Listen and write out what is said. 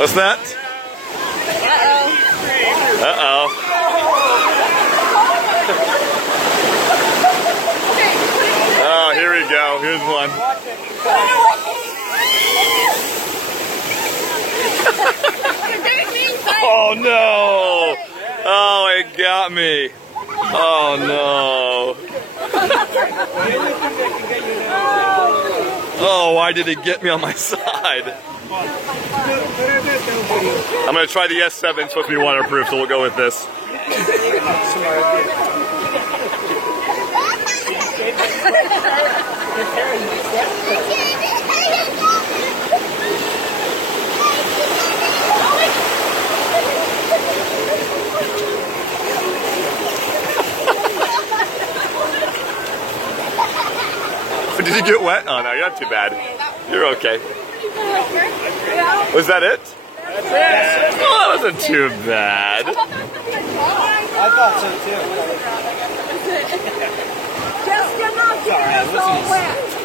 What's that? Uh-oh. Oh, here we go. Here's one. Oh, no. Oh, it got me. Oh, no. Oh, why did it get me on my side? I'm going to try the S7. It's supposed to be waterproof, so we'll go with this. Did you get wet? Oh no, you're not too bad. You're okay. Was that it? Oh, that wasn't too bad. I thought so too. Just come out here, it's all wet.